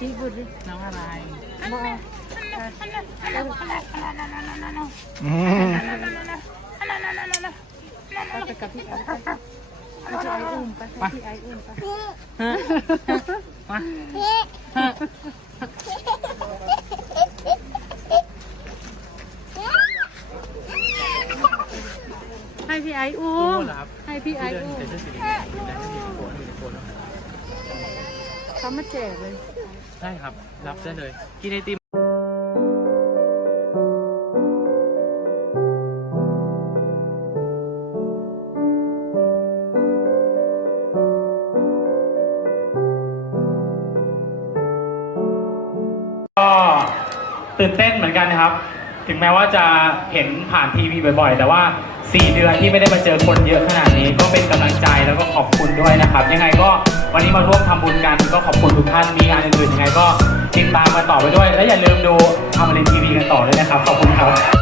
สิน้องอะไรบอกอืมไปกับพี่ไอ้ไปไปพี่ไอ้อุ้มไปไปพี่ไอ้อุ้มไปฮะมาฮะให้พี่ไอ้อุ้มให้พี่ไอ้อุ้มเดี๋ยวจะสิริเดี๋ยวจะมีโคนมีโคนเขามาแจกเลย ได้ครับ รับได้เลย กินไอติมก็ตื่นเต้นเหมือนกันนะครับ ถึงแม้ว่าจะเห็นผ่านทีวีบ่อยๆ แต่ว่า 4 เดือนที่ไม่ได้มาเจอคนเยอะขนาดนี้ ก็เป็นกำลังใจแล้วก็ขอบคุณด้วยนะครับ ยังไงก็ วันนี้มาร่วมทำบุญกันก็ขอบคุณทุกท่านมีงานอื่นๆยังไงก็ติดตามกันต่อไปด้วย และอย่าลืมดูอมรินทีวีกันต่อด้วยนะครับ ขอบคุณครับ